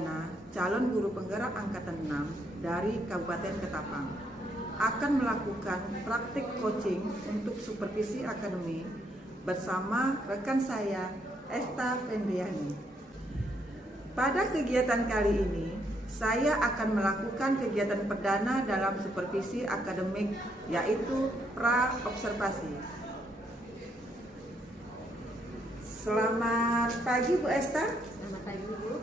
Diana, calon guru penggerak angkatan 6 dari Kabupaten Ketapang, akan melakukan praktik coaching untuk supervisi akademik bersama rekan saya, Esta Febriani. Pada kegiatan kali ini, saya akan melakukan kegiatan perdana dalam supervisi akademik, yaitu pra-observasi. Selamat pagi Bu Esta. Selamat pagi Bu.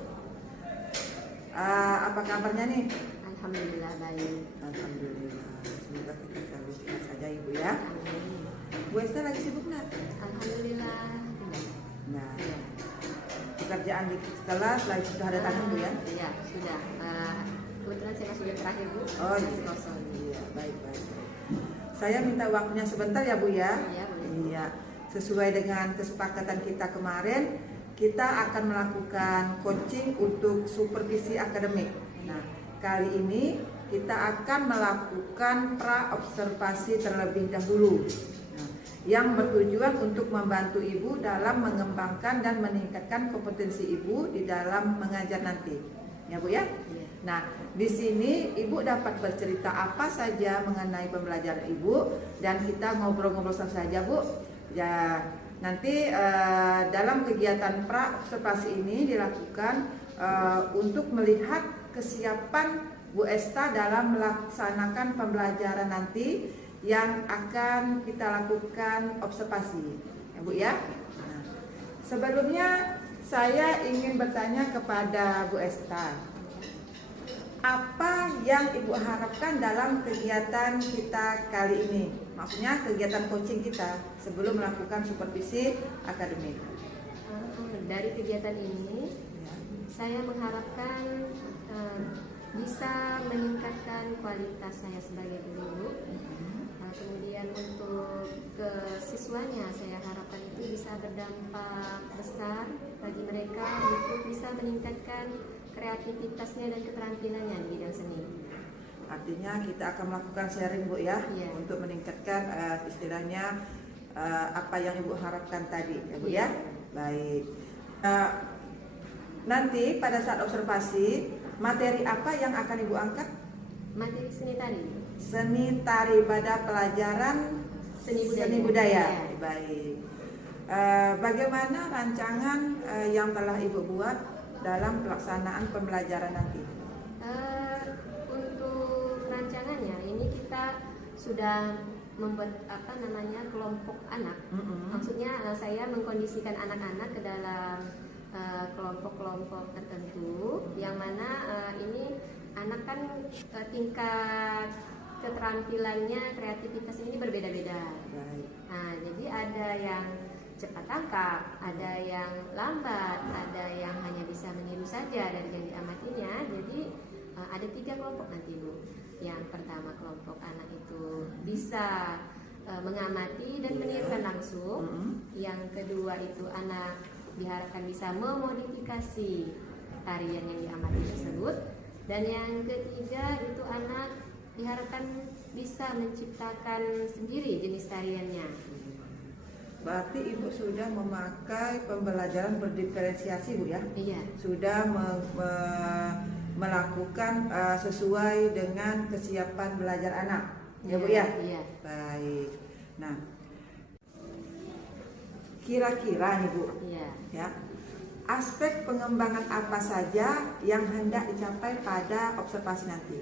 Apa kabarnya nih? Alhamdulillah baik. Alhamdulillah. Semoga kita selalu sehat saja Ibu ya. Amin. Bu Esta lagi sibuk nggak? Alhamdulillah tidak. Nah, pekerjaan di kelas lagi sudah ada tanggung Bu ya? Iya sudah. Kebetulan saya sudah terakhir Bu. Oh Masih iya. kosong. Iya, baik. Saya minta waktunya sebentar ya Bu ya. Iya boleh. Iya. Sesuai dengan kesepakatan kita kemarin, kita akan melakukan coaching untuk supervisi akademik. Nah, kali ini kita akan melakukan pra-observasi terlebih dahulu. Nah, yang bertujuan untuk membantu Ibu dalam mengembangkan dan meningkatkan kompetensi Ibu di dalam mengajar nanti. Ya Bu ya? Iya. Nah, di sini Ibu dapat bercerita apa saja mengenai pembelajaran Ibu dan kita ngobrol-ngobrol saja Bu. Ya, nanti dalam kegiatan pra-observasi ini dilakukan untuk melihat kesiapan Bu Esta dalam melaksanakan pembelajaran nanti yang akan kita lakukan observasi. Ya Bu ya. Nah, sebelumnya saya ingin bertanya kepada Bu Esta. Apa yang Ibu harapkan dalam kegiatan kita kali ini? Maksudnya kegiatan coaching kita sebelum melakukan supervisi akademik. Dari kegiatan ini, Ya. saya mengharapkan bisa meningkatkan kualitas saya sebagai guru. Kemudian untuk ke siswanya saya harapkan itu bisa berdampak besar bagi mereka untuk bisa meningkatkan kreativitasnya dan keterampilannya di bidang seni. Artinya kita akan melakukan sharing Bu ya, Iya. untuk meningkatkan istilahnya apa yang Ibu harapkan tadi ya Bu Iya. ya. Baik. Nanti pada saat observasi materi apa yang akan Ibu angkat? Materi seni tadi. Seni tari pada pelajaran Seni budaya. budaya. Baik. Bagaimana rancangan yang telah Ibu buat dalam pelaksanaan pembelajaran nanti? Untuk rancangannya ini kita sudah membuat kelompok anak. Maksudnya saya mengkondisikan anak-anak ke dalam kelompok-kelompok tertentu yang mana ini anak kan tingkat keterampilannya, kreativitas ini berbeda-beda. Baik. Nah, jadi ada yang cepat tangkap, ada yang lambat, ada yang hanya bisa meniru saja dari yang diamatinya. Jadi ada 3 kelompok nanti Bu. Yang pertama kelompok anak itu bisa mengamati dan menirukan langsung. Yang kedua itu anak diharapkan bisa memodifikasi tarian yang diamati tersebut. Dan yang ketiga itu anak diharapkan bisa menciptakan sendiri jenis tariannya. Berarti Ibu sudah memakai pembelajaran berdiferensiasi Bu ya? Iya. Sudah melakukan sesuai dengan kesiapan belajar anak. Ya Bu ya? Iya. Baik. Nah, kira-kira nih Bu, Iya. ya, aspek pengembangan apa saja yang hendak dicapai pada observasi nanti?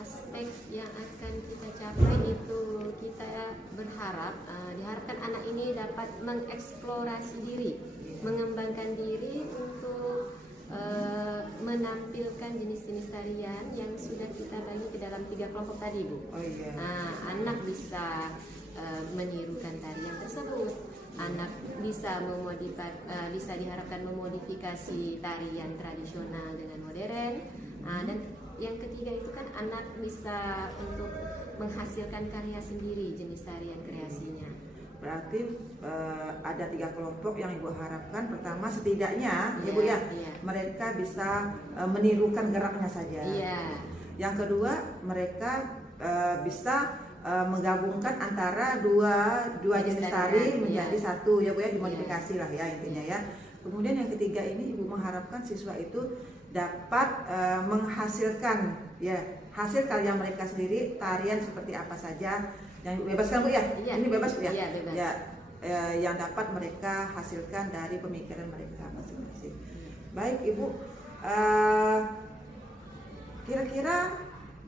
Aspek yang akan kita capai itu kita berharap diharapkan anak ini dapat mengeksplorasi diri, mengembangkan diri untuk menampilkan jenis-jenis tarian yang sudah kita bagi ke dalam 3 kelompok tadi Bu. Oh iya. Anak bisa menirukan tarian tersebut, anak bisa bisa diharapkan memodifikasi tarian tradisional dengan modern, dan yang ketiga itu kan anak bisa untuk menghasilkan karya sendiri jenis tarian kreasinya. Berarti ada 3 kelompok yang Ibu harapkan. Pertama setidaknya Iya, Ibu ya, iya. mereka bisa menirukan geraknya saja. Iya. Yang kedua mereka bisa menggabungkan antara dua jenis tari menjadi satu ya Bu ya, dimodifikasi lah ya intinya ya. Kemudian yang ketiga ini Ibu mengharapkan siswa itu dapat menghasilkan ya hasil karya mereka sendiri, tarian seperti apa saja yang bebas kan Bu ya? Iya. Ini bebas Bu ya? Iya, bebas. Ya, yang dapat mereka hasilkan dari pemikiran mereka masing-masing. Baik Ibu, kira-kira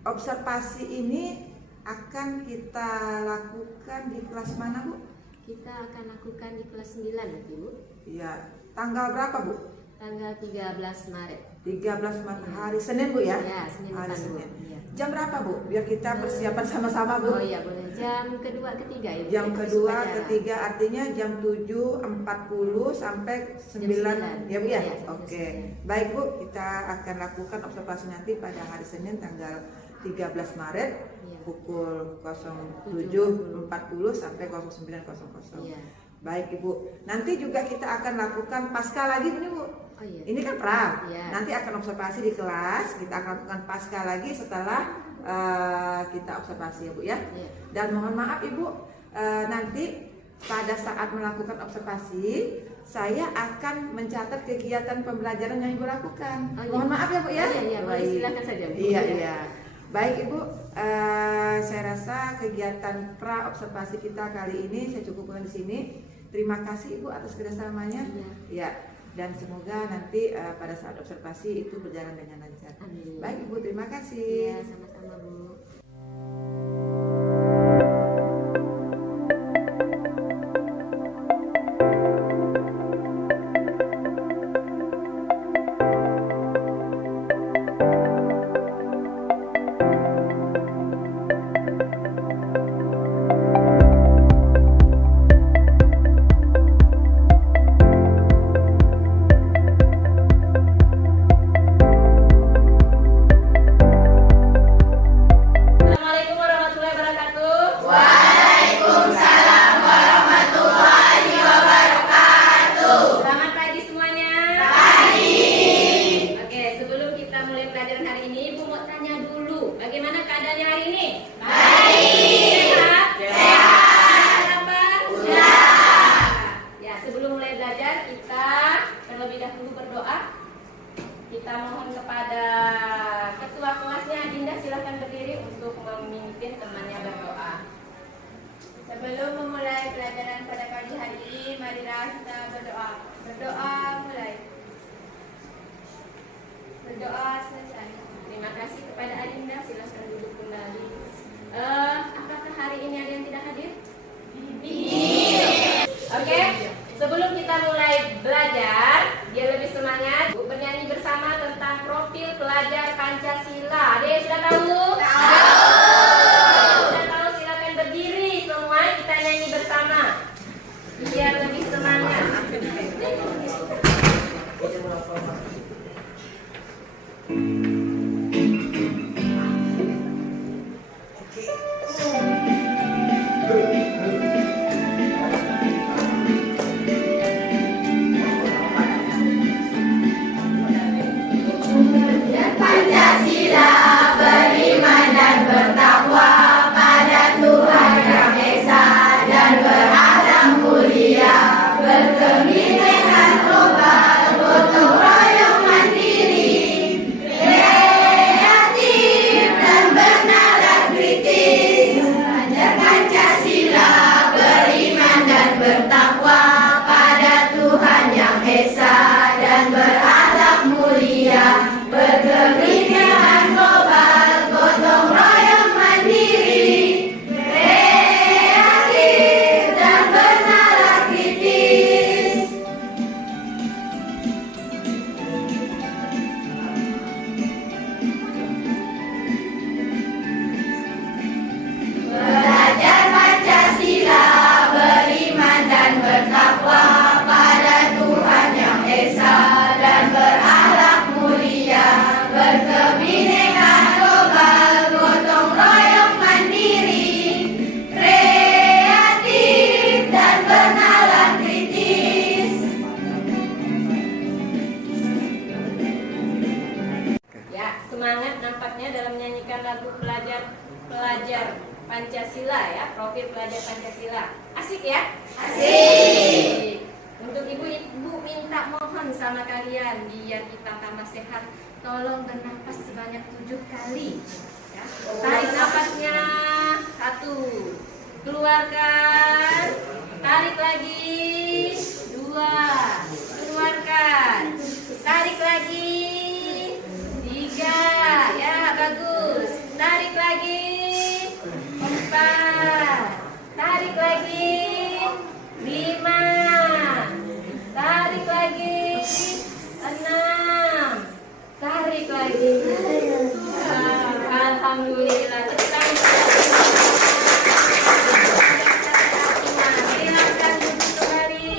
observasi ini akan kita lakukan di kelas mana Bu? Kita akan lakukan di kelas 9 nanti Bu. Ya, tanggal berapa Bu? Tanggal 13 Maret. 13 Maret, hari Senin Bu ya? Ya, Senin Hari depan, Bu. Senin. Iya. Jam berapa Bu? Biar kita persiapan sama-sama Bu. Oh iya boleh. Jam kedua ketiga ya. Bu. Jam Kita kedua, upacara. ketiga artinya jam 7.40 sampai 9 ya Bu ya? Iya, sampai Oke. 9. Baik Bu, kita akan lakukan observasi nanti pada hari Senin tanggal 13 Maret Iya. pukul 07.40 sampai 09.00. Iya. Baik Ibu. Nanti juga kita akan lakukan pasca lagi ini Bu. Oh iya. Ini kan pra. Iya. Nanti akan observasi di kelas, kita akan lakukan pasca lagi setelah kita observasi ya Bu ya. Iya. Dan mohon maaf Ibu, nanti pada saat melakukan observasi saya akan mencatat kegiatan pembelajaran yang Ibu lakukan. Oh, iya. Mohon maaf ya Bu ya. Iya, iya, boleh, Baik. silakan saja Bu. Iya, Iya. iya. Baik Ibu, saya rasa kegiatan pra observasi kita kali ini saya cukupkan di sini. Terima kasih Ibu atas kerjasamanya. Iya. Ya, dan semoga nanti pada saat observasi itu berjalan dengan lancar. Amin. Baik Ibu, terima kasih. Iya, sama-sama Bu. Assalamualaikum warahmatullahi wabarakatuh. Waalaikumsalam warahmatullahi wabarakatuh. Selamat pagi semuanya. Pagi. Oke, sebelum kita mulai pelajaran hari ini, Ibu mau tanya dulu, bagaimana keadaannya hari ini? Baik. Sehat? Sehat. Apa? Sudah. Ya, sebelum mulai belajar, kita terlebih dahulu berdoa. Kita mohon kepada ketua kelasnya, Dinda, silakan berdiri untuk memimpin temannya berdoa. Sebelum memulai pelajaran pada pagi hari ini, marilah kita berdoa. Berdoa mulai. Berdoa selesai. Terima kasih kepada Adinda, silakan duduk kembali. Apakah hari ini ada yang tidak hadir? Oke, sebelum kita mulai belajar, biar lebih semangat, Bu bernyanyi bersama tentang profil pelajar Pancasila. Ada yang sudah tahu? Sudah tahu, silakan berdiri semua, kita nyanyi bersama. Biar lebih semangat. Ya, semangat nampaknya dalam menyanyikan lagu pelajar Pancasila ya, profil pelajar Pancasila. Asik ya? Asik. Untuk ibu minta mohon sama kalian biar kita tambah sehat, tolong bernapas sebanyak 7 kali. Ya. Tarik napasnya, 1, keluarkan, tarik lagi, 2, keluarkan, tarik lagi, 3, ya bagus, tarik lagi, 4, tarik lagi, 5, tarik lagi, 6, tarik lagi. Alhamdulillah. Tepuk tangan. Silakan duduk kembali.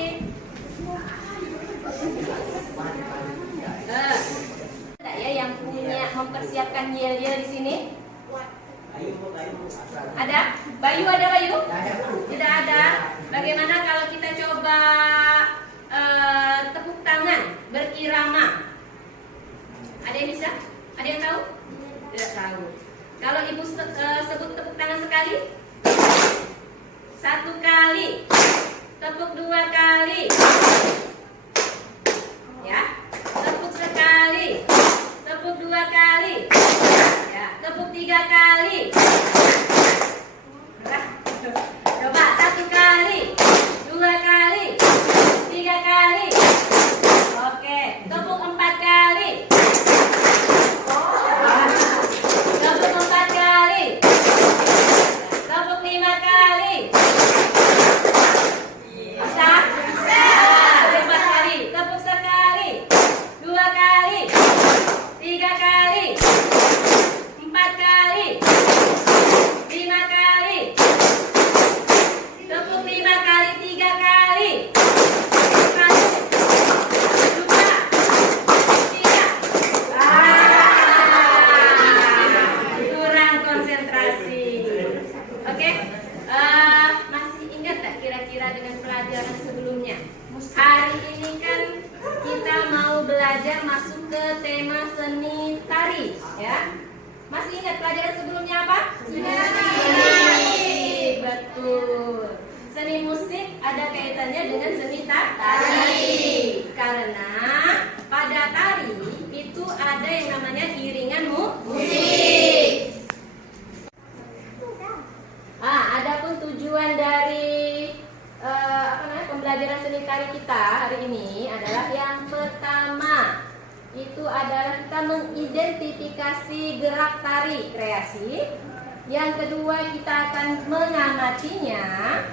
Ada ya yang punya mempersiapkan yel-yel di sini? Ada? Bayu ada Bayu? Tidak ada. Bagaimana kalau kita coba tepuk tangan berirama? Ada yang bisa? Ada yang tahu? Tidak tahu. Kalau ibu sebut tepuk tangan sekali, 1 kali, tepuk 2 kali, ya, tepuk sekali, tepuk 2 kali, ya, tepuk 3 kali. Coba 1 kali, 2 kali, 3 kali. Oke, tepuk 4 kali. Tepuk 4 kali. Tepuk 5 kali. Bisa? Bisa. 4 kali. Tepuk sekali. 2 kali. 3 kali. 4 kali. 5 kali. Tepuk 5 kali 3 kali. 2, 3. Kurang konsentrasi. Oke, masih ingat tak kira-kira dengan pelajaran sebelumnya? Hari ini kan kita mau belajar masuk ke tema seni tari, ya. Masih ingat pelajaran sebelumnya apa? Seni. Betul. Seni musik ada kaitannya dengan seni tari. Karena pada tari itu ada yang namanya iringan musik. Adapun tujuan dari pembelajaran seni tari kita hari ini adalah yang pertama itu adalah kita mengidentifikasi gerak tari kreasi. Yang kedua kita akan mengamatinya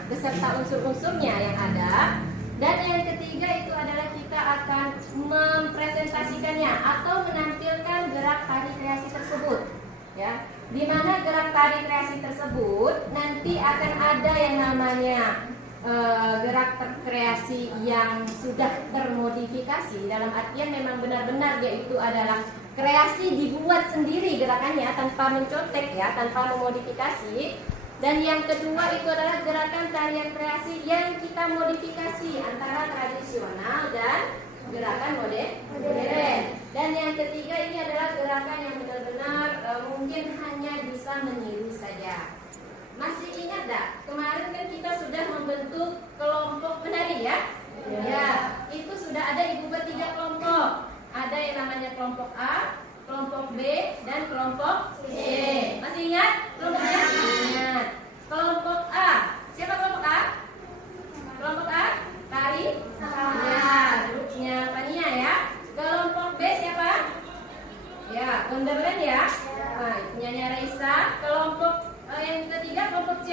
beserta unsur-unsurnya yang ada. Dan yang ketiga itu adalah kita akan mempresentasikannya atau menampilkan gerak tari kreasi tersebut, ya. Di mana gerak tari kreasi tersebut nanti akan ada yang namanya gerak kreasi yang sudah termodifikasi, dalam artian memang benar-benar dia itu adalah kreasi dibuat sendiri gerakannya tanpa mencontek, ya, tanpa memodifikasi. Dan yang kedua itu adalah gerakan tarian kreasi yang kita modifikasi antara tradisional dan gerakan modern. Dan yang ketiga ini adalah gerakan yang benar-benar mungkin hanya bisa meniru saja. Masih ingat tak? Kemarin kan kita sudah membentuk kelompok penari, ya? Ya, itu sudah ada ibu buat 3 kelompok. Ada yang namanya kelompok A, kelompok B, dan kelompok C. Masih ingat kelompoknya? Ingat. Kelompok A. Siapa kelompok A? Kelompok A? Tari? Ya, grupnya Fania, ya. Kelompok B siapa? Ya, Wonderland, ya. Nah, punyanya Raisa. Kelompok yang ketiga kelompok C.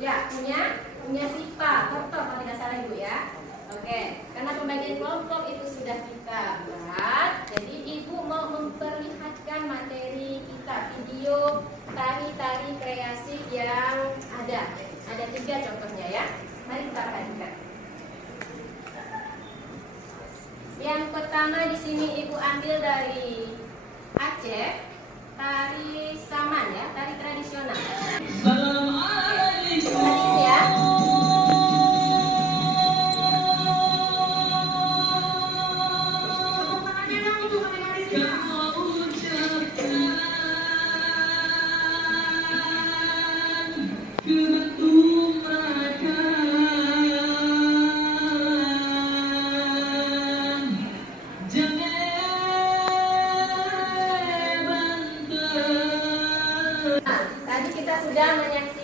Ya, punya Sipa. Toto kalau tidak salah Ibu, ya. Oke, karena pembagian kelompok itu sudah kita buat, jadi Ibu mau memperlihatkan materi kita, video tari-tari kreasi yang ada. Ada 3 contohnya, ya. Mari kita perhatikan. Yang pertama di sini Ibu ambil dari Aceh, tari saman, ya, tari tradisional. Assalamualaikum. Ya.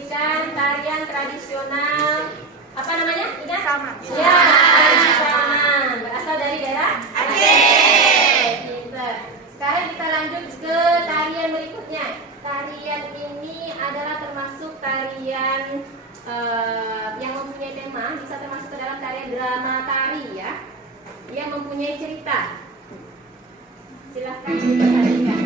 menyaksikan tarian tradisional apa namanya? Ingat? Saman. Ya, tari Saman. Berasal dari daerah Aceh. Pinter. Sekarang kita lanjut ke tarian berikutnya. Tarian ini adalah termasuk tarian yang mempunyai tema, bisa termasuk ke dalam tarian drama tari ya, yang mempunyai cerita. Silahkan diperhatikan.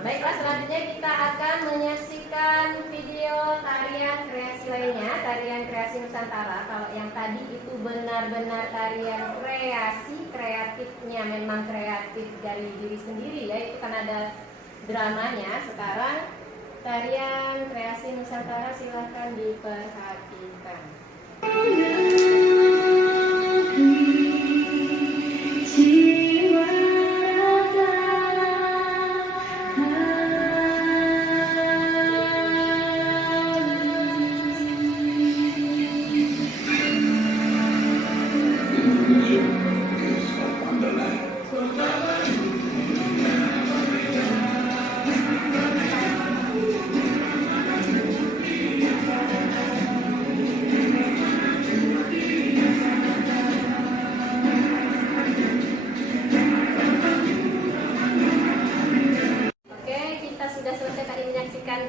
Baiklah, selanjutnya kita akan menyaksikan video tarian kreasi lainnya, tarian kreasi Nusantara. Kalau yang tadi itu benar-benar tarian kreatifnya memang kreatif dari diri sendiri ya, itu kan ada dramanya. Sekarang tarian kreasi Nusantara, silahkan diperhatikan.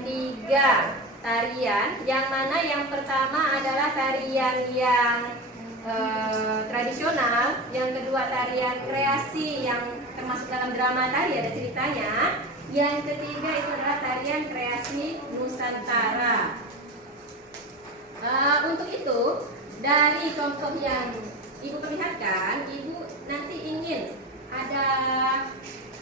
Tiga tarian, yang mana yang pertama adalah tarian yang tradisional, yang kedua tarian kreasi yang termasuk dalam drama tari ada ceritanya, yang ketiga itu adalah tarian kreasi Nusantara. Untuk itu dari kelompok yang Ibu perlihatkan, Ibu nanti ingin ada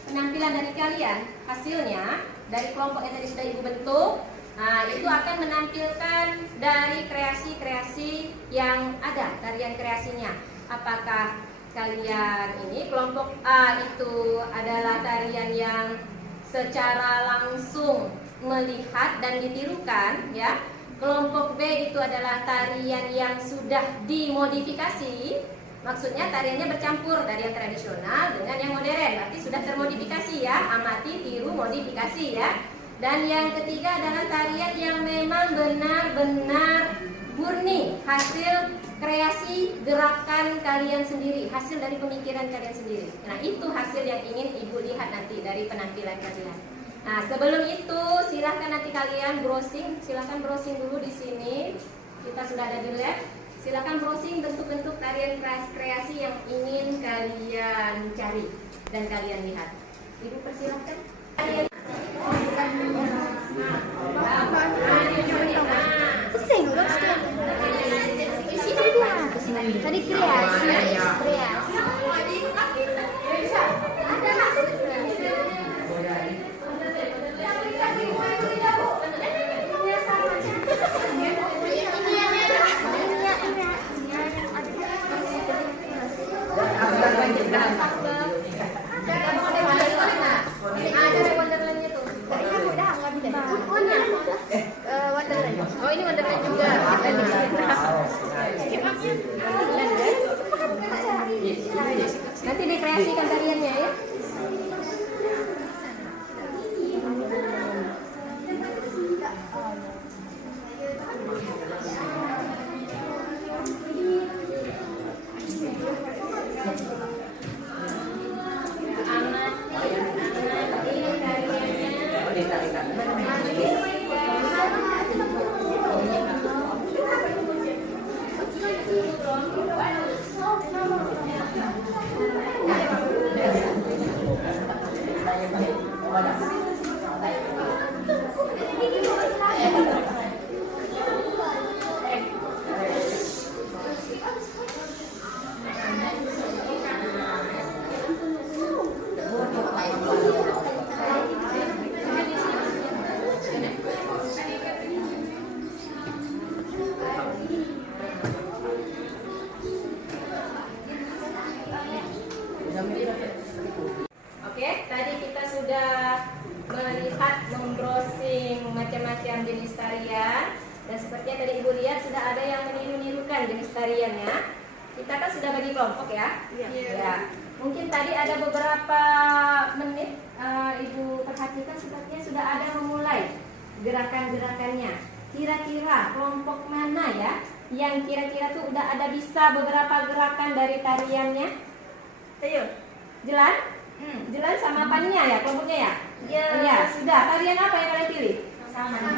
penampilan dari kalian, hasilnya dari kelompok yang tadi sudah Ibu bentuk. Nah, itu akan menampilkan dari kreasi-kreasi yang ada, tarian kreasinya. Apakah kalian ini kelompok A itu adalah tarian yang secara langsung melihat dan ditirukan ya. Kelompok B itu adalah tarian yang sudah dimodifikasi. Maksudnya tariannya bercampur dari yang tradisional dengan yang modern, berarti sudah termodifikasi ya, amati, tiru, modifikasi ya. Dan yang ketiga adalah tarian yang memang benar-benar murni, hasil kreasi gerakan kalian sendiri, hasil dari pemikiran kalian sendiri. Nah, itu hasil yang ingin Ibu lihat nanti dari penampilan kalian. Nah, sebelum itu silahkan nanti kalian browsing, silahkan browsing dulu di sini. Kita sudah ada di lab. Silakan browsing bentuk-bentuk tarian kreasi yang ingin kalian cari dan kalian lihat. Ibu persilahkan. Tadi kreasi. Oh, ini Wonderland juga. Nanti dikreasikan tariannya ya. tarian. Dan seperti yang tadi Ibu lihat sudah ada yang meniru-nirukan jenis tariannya. Kita kan sudah bagi kelompok ya. Ya. Mungkin tadi ada beberapa menit Ibu perhatikan sepertinya sudah ada memulai gerakan-gerakannya. Kira-kira kelompok mana ya yang kira-kira tuh udah ada bisa beberapa gerakan dari tariannya? Ayo. Jelas? Jelas sama apanya ya kelompoknya ya? Iya. Iya, sudah. Tarian apa yang kalian pilih?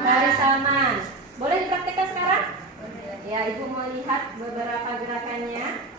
Tari saman. Boleh dipraktekkan sekarang? Ya, Ibu mau lihat beberapa gerakannya.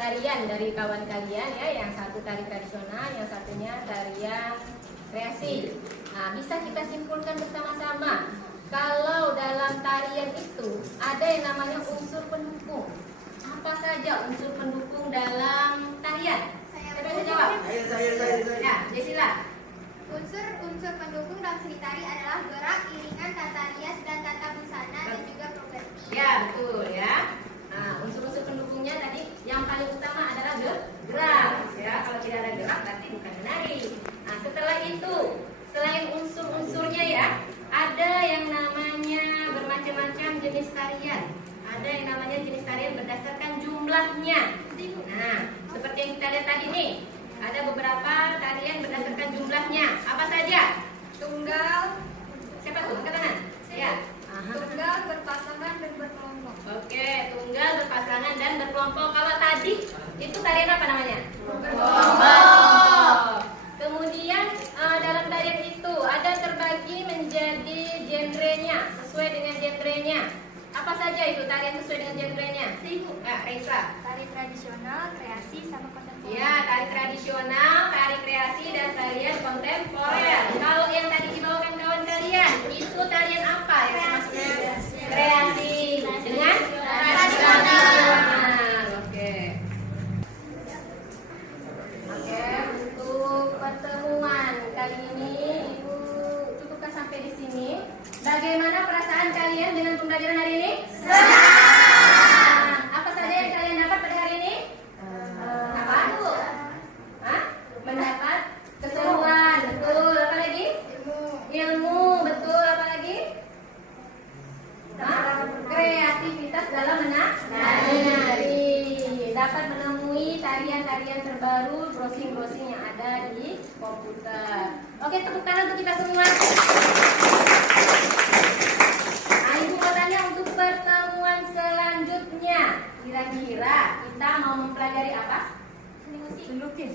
tarian dari kawan kalian ya, yang satu tari tradisional, yang satunya tarian kreasi. Nah, bisa kita simpulkan bersama-sama kalau dalam tarian itu ada yang namanya unsur pendukung. Apa saja unsur pendukung dalam tarian? Siapa bisa jawab? Ya, Jesila. Unsur pendukung dalam seni tari adalah gerak, iringan, tata rias, dan tata busana, dan juga properti. Ya, betul ya. Nah, unsur-unsur pendukungnya tadi yang paling utama adalah gerak. Ya, kalau tidak ada gerak berarti bukan menari. Nah, setelah itu, selain unsur-unsurnya ya, ada yang namanya bermacam-macam jenis tarian. Ada yang namanya jenis tarian berdasarkan jumlahnya. Nah, seperti yang kita lihat tadi nih, ada beberapa tarian berdasarkan jumlahnya. Apa saja? Tunggal, Siapa tuh? Angkat tangan. Ya. tunggal, berpasangan, dan berkelompok. Oke, tunggal, berpasangan, dan berkelompok. Kalau tadi itu tarian apa namanya? Berkelompok. Kemudian dalam tarian itu ada terbagi menjadi genrenya, sesuai dengan genrenya. Apa saja itu tarian sesuai dengan genrenya? Nah, Reisa. Tari tradisional, kreasi, sama kontemporer. Ya, tari tradisional, tari kreasi, dan tarian kontemporer. Kalau yang tadi dibawakan kawan kalian, itu tarian apa yang termasuknya? Kreasi dengan tradisional. Oke. Oke, untuk pertemuan kali ini Ibu cukupkan sampai di sini. Bagaimana perasaan kalian dengan pembelajaran hari ini? Senang. Apa saja yang kalian dapat pada hari ini? Apa? Hah? Mendapat keseruan, betul. Apa lagi? Ilmu, betul. Apa lagi? Hah? Kreativitas dalam menari. Dapat menemui tarian-tarian terbaru, browsing-browsing yang ada di komputer. Oke, tepuk tangan untuk kita semua. Nah, Ibu mau tanya untuk pertemuan selanjutnya, kira-kira kita mau mempelajari apa? Seni musik. Melukis.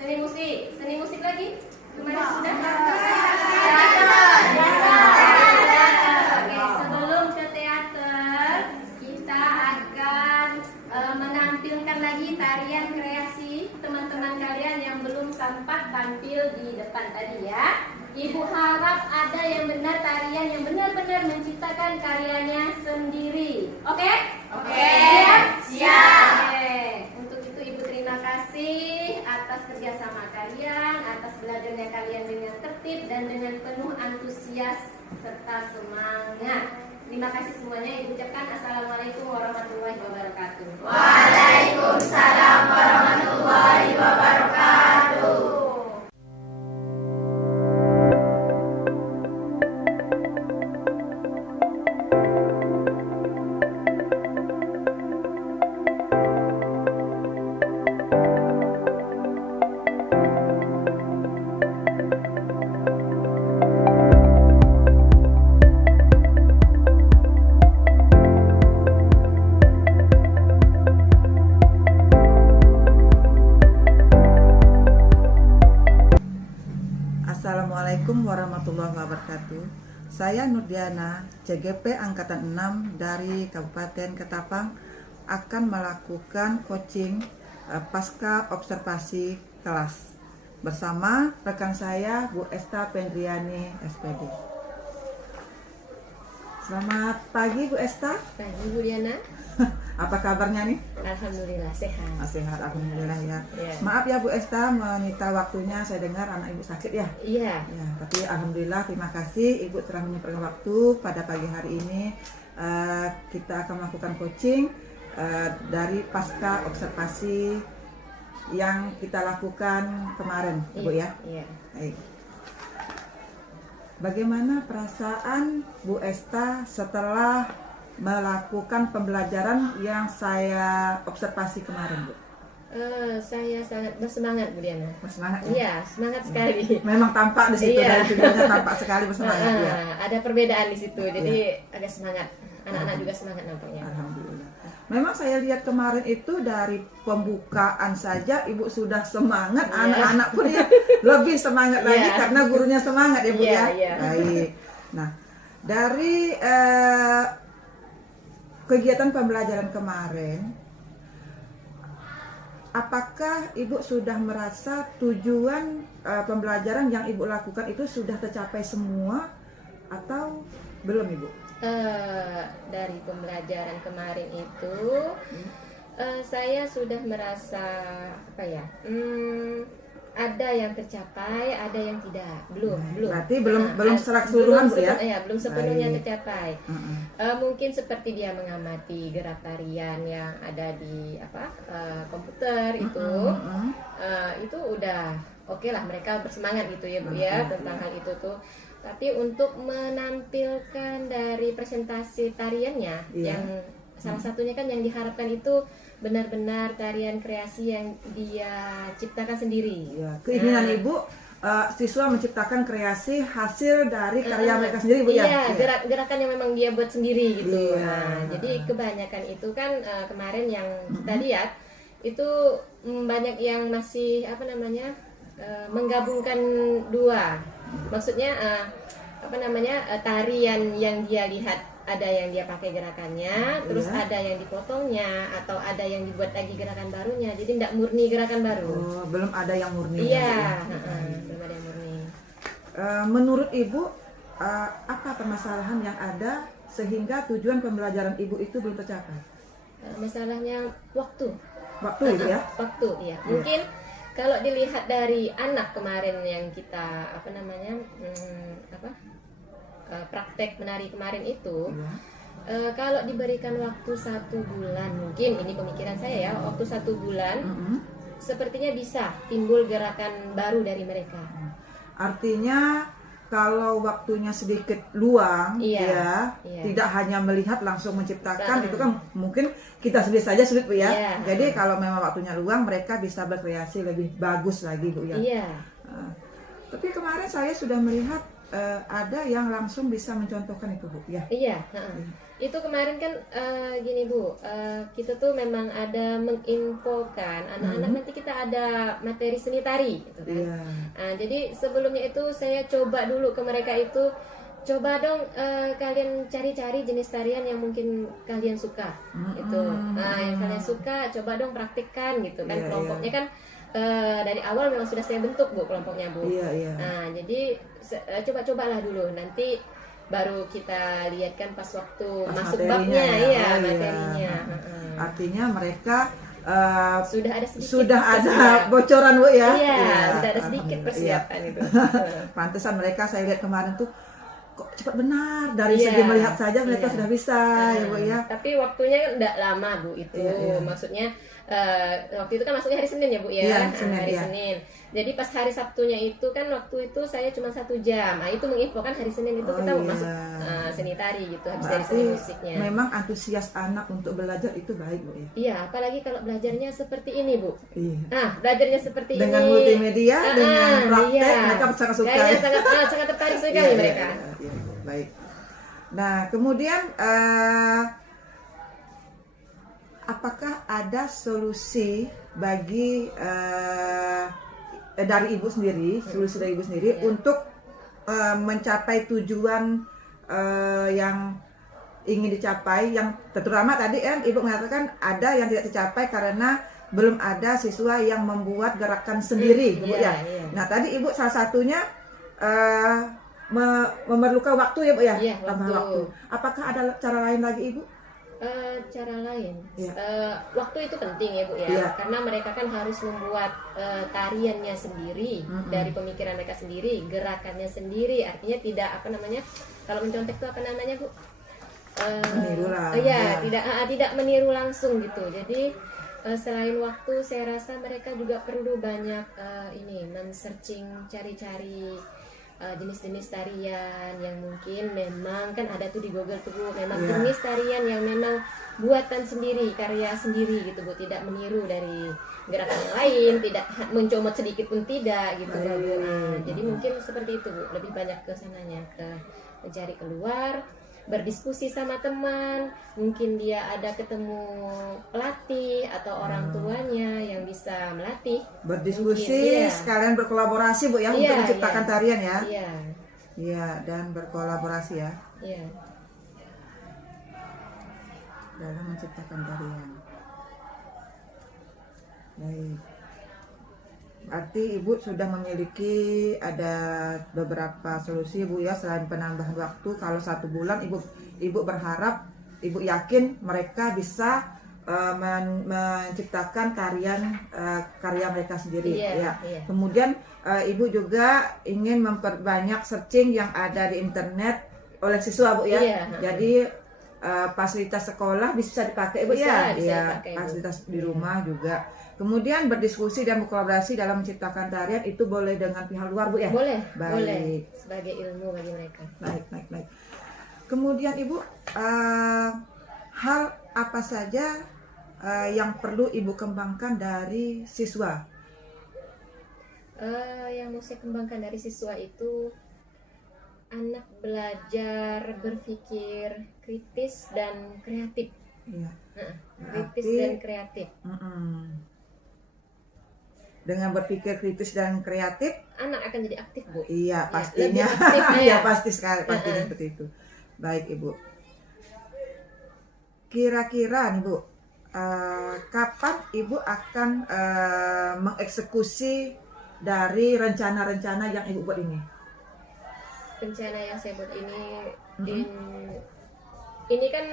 Seni musik. Seni musik lagi? Kemarin sudah? Oke, sebelum ke teater, kita akan menampilkan lagi tarian kreasi teman-teman kalian yang belum sempat tampil di depan tadi ya. Ibu harap ada yang benar tarian yang benar-benar menciptakan karyanya sendiri. Oke? Oke. Siap. Oke. Untuk itu Ibu terima kasih atas kerjasama kalian, atas belajarnya kalian dengan tertib dan dengan penuh antusias serta semangat. Terima kasih semuanya. Ibu ucapkan Assalamualaikum warahmatullahi wabarakatuh. Waalaikumsalam warahmatullahi wabarakatuh. Assalamualaikum warahmatullahi wabarakatuh. Saya Nurdiana, CGP Angkatan 6 dari Kabupaten Ketapang akan melakukan coaching pasca observasi kelas bersama rekan saya Bu Esta Pendriani SPD. Selamat pagi Bu Esta. Pagi Bu Diana. Apa kabarnya nih? Alhamdulillah sehat. Sehat, alhamdulillah ya. Iya. Maaf ya Bu Esta menyita waktunya, saya dengar anak Ibu sakit ya. Iya. Ya, tapi alhamdulillah terima kasih Ibu telah menyempatkan waktu pada pagi hari ini. Kita akan melakukan coaching dari pasca observasi yang kita lakukan kemarin, Ibu ya. Iya. Baik. Bagaimana perasaan Bu Esta setelah melakukan pembelajaran yang saya observasi kemarin, Bu? Saya sangat bersemangat Bu Diana. Bersemangat ya? Iya, semangat sekali. Memang tampak di situ, Iya. dari videonya tampak sekali bersemangat ya. Ada perbedaan di situ, jadi agak semangat. Anak-anak juga semangat nampaknya. Alhamdulillah. Memang saya lihat kemarin itu dari pembukaan saja Ibu sudah semangat, Iya. anak-anak pun ya lebih semangat lagi Iya. karena gurunya semangat ya Bu Iya, ya. iya. Baik. Nah, dari kegiatan pembelajaran kemarin, apakah Ibu sudah merasa tujuan pembelajaran yang Ibu lakukan itu sudah tercapai semua atau belum Ibu? Dari pembelajaran kemarin itu saya sudah merasa apa ya? Ada yang tercapai, ada yang tidak. Belum. Berarti belum secara keseluruhan Bu ya? Belum sepenuhnya Baik. tercapai. Mungkin seperti dia mengamati gerak tarian yang ada di komputer itu udah oke lah, mereka bersemangat gitu ya Bu ya tentang hal itu tuh. Tapi untuk menampilkan dari presentasi tariannya yang salah satunya kan yang diharapkan itu benar-benar tarian kreasi yang dia ciptakan sendiri. Ya, keinginan Ibu siswa menciptakan kreasi hasil dari karya mereka sendiri Bu ya? Iya, gerakan yang memang dia buat sendiri gitu. Iya. Nah, jadi kebanyakan itu kan kemarin yang kita lihat itu banyak yang masih menggabungkan dua. Maksudnya tarian yang dia lihat ada yang dia pakai gerakannya, terus ada yang dipotongnya atau ada yang dibuat lagi gerakan barunya. Jadi tidak murni gerakan baru. Oh, belum ada yang murni. Iya, belum ada yang murni. Menurut Ibu, apa permasalahan yang ada sehingga tujuan pembelajaran Ibu itu belum tercapai? Masalahnya waktu. Waktu Ibu ya? Waktu, iya. Mungkin kalau dilihat dari anak kemarin yang kita praktek menari kemarin itu, kalau diberikan waktu 1 bulan, mungkin ini pemikiran saya ya, waktu 1 bulan, sepertinya bisa timbul gerakan baru dari mereka. Artinya kalau waktunya sedikit luang, Iya. tidak hanya melihat langsung menciptakan, itu kan mungkin kita sendiri saja sulit Bu ya. Iya. Jadi kalau memang waktunya luang, mereka bisa berkreasi lebih bagus lagi Bu ya. Iya. Tapi kemarin saya sudah melihat ada yang langsung bisa mencontohkan itu Bu ya. Iya, itu kemarin kan gini Bu, kita tuh memang ada menginfokan anak-anak nanti kita ada materi seni tari gitu kan. Iya. Nah, jadi sebelumnya itu saya coba dulu ke mereka itu, coba dong kalian cari-cari jenis tarian yang mungkin kalian suka gitu. Nah, yang kalian suka coba dong praktikkan gitu kan. Iya, Kelompoknya kan dari awal memang sudah saya bentuk Bu kelompoknya Bu. Iya. Nah, jadi coba-cobalah dulu, nanti baru kita lihat kan pas waktu masuk babnya ya, materinya. Artinya mereka Sudah ada sedikit sudah ada persiapan. bocoran Bu ya. Iya, sudah ada sedikit persiapan itu. Pantesan mereka saya lihat kemarin tuh kok cepat benar dari segi melihat saja mereka sudah bisa ya Bu ya. Tapi waktunya kan udah lama Bu itu. Iya. Maksudnya waktu itu kan masuknya hari Senin ya Bu ya. Iya, Senin, hari iya. Senin. Jadi pas hari Sabtunya itu kan waktu itu saya cuma 1 jam. Nah, itu menginfokan hari Senin itu kita mau masuk seni tari gitu habis dari seni Berarti musiknya. memang antusias anak untuk belajar itu baik Bu ya. Iya, apalagi kalau belajarnya seperti ini Bu. Iya. Nah, belajarnya seperti Dengan ini. multimedia, dengan praktek, iya. mereka sangat suka. Kayaknya sangat tertarik sekali mereka. Iya, baik. Nah, kemudian apakah ada solusi bagi dari ibu sendiri, solusi dari ibu sendiri untuk mencapai tujuan yang ingin dicapai, yang terutama tadi kan Ibu mengatakan ada yang tidak tercapai karena belum ada siswa yang membuat gerakan sendiri, Bu ya. Nah tadi Ibu salah satunya memerlukan waktu ya Bu ya, Iya, tambah waktu. Apakah ada cara lain lagi Ibu? Cara lain, Iya. waktu itu penting ya Bu ya, Iya. karena mereka kan harus membuat tariannya sendiri, dari pemikiran mereka sendiri, gerakannya sendiri, artinya tidak apa namanya, kalau mencontek itu apa namanya Bu? Meniru lah. Iya, Ya. tidak meniru langsung gitu. Jadi selain waktu, saya rasa mereka juga perlu banyak men-searching, cari-cari jenis-jenis tarian yang mungkin memang kan ada tuh di Google tuh Bu, memang Iya. jenis tarian yang memang buatan sendiri, karya sendiri gitu Bu, tidak meniru dari gerakan yang lain, tidak mencomot sedikit pun tidak gitu Bu. Nah, jadi mungkin seperti itu Bu, lebih banyak ke sananya, ke mencari keluar, berdiskusi sama teman, mungkin dia ada ketemu pelatih atau orang tuanya yang bisa melatih. Berdiskusi, Mungkin, iya. sekalian berkolaborasi Bu ya, Iya, untuk menciptakan iya. tarian ya. Iya, Iya, dan berkolaborasi ya iya. dalam menciptakan tarian. Baik. Berarti Ibu sudah memiliki ada beberapa solusi Bu ya, selain penambahan waktu. Kalau 1 bulan Ibu berharap, Ibu yakin mereka bisa menciptakan karya mereka sendiri. Iya, Ya. iya. Kemudian Ibu juga ingin memperbanyak searching yang ada di internet oleh siswa Bu ya. Iya. Jadi fasilitas sekolah bisa dipakai Bu Bisa ya. dipakai, Bu. Fasilitas di rumah juga. Kemudian berdiskusi dan berkolaborasi dalam menciptakan tarian itu boleh dengan pihak luar Bu ya? Boleh, Baik. boleh sebagai ilmu bagi mereka. Baik. Kemudian Ibu, hal apa saja yang perlu Ibu kembangkan dari siswa? Yang mau saya kembangkan dari siswa itu anak belajar berpikir kritis dan kreatif. Iya. Kritis Berarti, dan kreatif. dengan berpikir kritis dan kreatif, Anak akan jadi aktif Bu. iya Ya, pastinya, lebih aktif, ya. iya pasti sekali, pastinya seperti itu. Baik Ibu. Kira-kira nih Bu, kapan Ibu akan mengeksekusi dari rencana-rencana yang Ibu buat ini? Rencana yang saya buat ini kan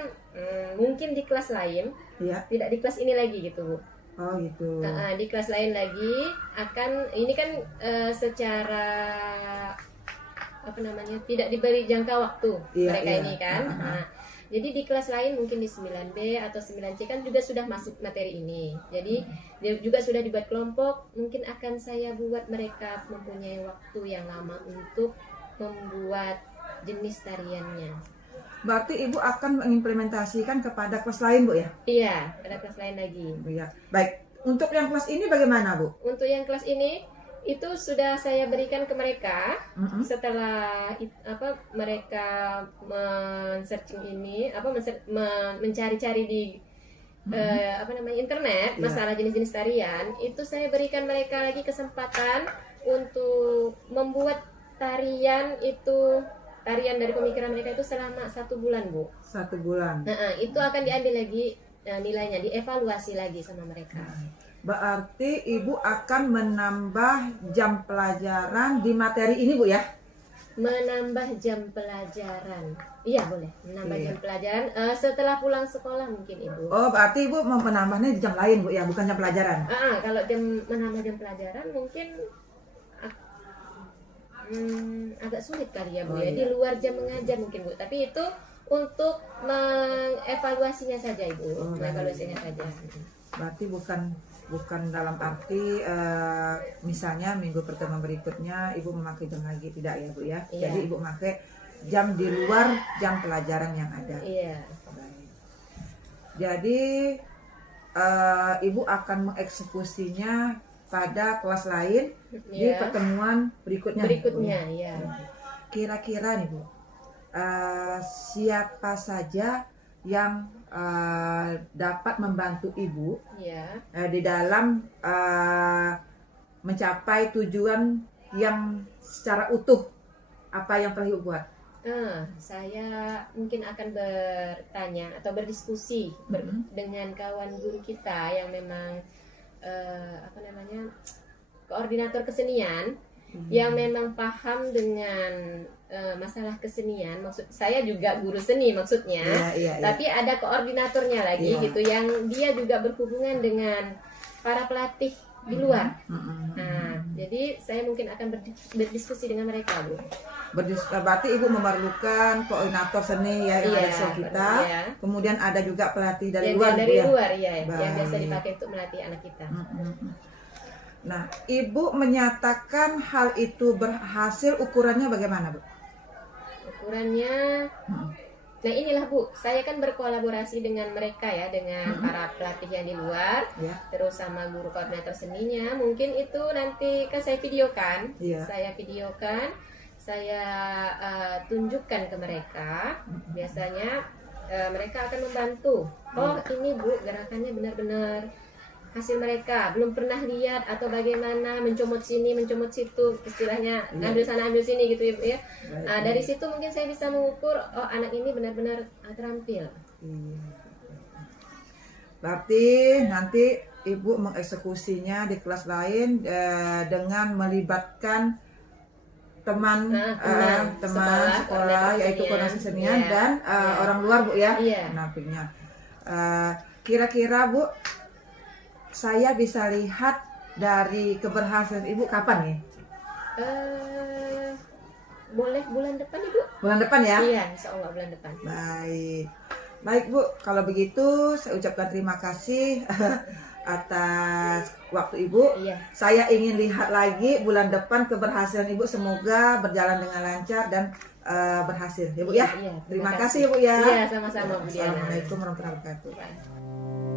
mungkin di kelas lain, Iya. tidak di kelas ini lagi gitu Bu. Oh gitu. Di kelas lain lagi akan ini kan secara apa namanya, tidak diberi jangka waktu Iya, mereka iya. ini kan. Nah, jadi di kelas lain mungkin di 9B atau 9C kan juga sudah masuk materi ini. Jadi dia juga sudah dibuat kelompok, mungkin akan saya buat mereka mempunyai waktu yang lama untuk membuat jenis tariannya. Berarti Ibu akan mengimplementasikan kepada kelas lain Bu ya? Iya, ada kelas lain lagi. Iya. Baik. Untuk yang kelas ini bagaimana Bu? Untuk yang kelas ini itu sudah saya berikan ke mereka setelah mereka men-searching ini, mencari-cari di internet masalah jenis-jenis tarian, itu saya berikan mereka lagi kesempatan untuk membuat tarian dari pemikiran mereka itu selama 1 bulan Bu. 1 bulan. Nah, itu akan diambil lagi nilainya, dievaluasi lagi sama mereka. Berarti Ibu akan menambah jam pelajaran di materi ini Bu ya? Menambah jam pelajaran, iya boleh menambah Iya. jam pelajaran setelah pulang sekolah mungkin Ibu. Oh berarti Ibu mau menambahnya di jam lain Bu ya, bukan jam pelajaran? Kalau menambah jam pelajaran mungkin agak sulit kali ya Bu Oh, ya, iya. di luar jam mengajar mungkin Bu, tapi itu untuk mengevaluasinya saja Ibu, Oh, mengevaluasinya saja. Berarti bukan dalam arti misalnya minggu pertama berikutnya Ibu memakai jam lagi, tidak ya Bu ya? Iya. Jadi Ibu memakai jam di luar jam pelajaran yang ada. Iya. Baik. Jadi Ibu akan mengeksekusinya pada kelas lain di Iya. pertemuan berikutnya. Berikutnya ya. Kira-kira nih Bu, siapa saja yang dapat membantu Ibu Iya. di dalam mencapai tujuan yang secara utuh apa yang telah Ibu buat? Saya mungkin akan bertanya atau berdiskusi dengan kawan guru kita yang memang koordinator kesenian yang memang paham dengan masalah kesenian. Maksud saya juga guru seni maksudnya, tapi ada koordinatornya lagi gitu yang dia juga berhubungan dengan para pelatih di luar. Nah, jadi saya mungkin akan berdiskusi dengan mereka, Bu. Berarti Ibu memerlukan koordinator seni ya yang ada di kita. Kemudian ada juga pelatih dari luar. Dari luar ya, yang biasa dipakai untuk melatih anak kita. Nah, Ibu menyatakan hal itu berhasil, ukurannya bagaimana, Bu? Ukurannya, nah inilah Bu, saya kan berkolaborasi dengan mereka ya, dengan para pelatih yang di luar, terus sama guru koordinator seninya. Mungkin itu nanti kan saya videokan, saya tunjukkan ke mereka. Biasanya mereka akan membantu. Oh ini Bu, gerakannya benar-benar hasil mereka belum pernah lihat atau bagaimana, mencomot sini mencomot situ, istilahnya ambil sana ambil sini gitu ya. Dari situ mungkin saya bisa mengukur, oh anak ini benar-benar terampil. Berarti nanti Ibu mengeksekusinya di kelas lain dengan melibatkan teman sekolah yaitu koordinasi senian dan orang luar, Bu ya, pendampingnya. Kira-kira Bu, saya bisa lihat dari keberhasilan Ibu kapan nih? Boleh bulan depan Ibu. Bulan depan ya? Iya, insya Allah bulan depan. Baik Bu, kalau begitu saya ucapkan terima kasih atas waktu Ibu. Saya ingin lihat lagi bulan depan keberhasilan Ibu, semoga berjalan dengan lancar dan berhasil ya Bu ya. Terima kasih Bu ya. Iya, sama-sama Bu Diana. Assalamualaikum warahmatullahi wabarakatuh.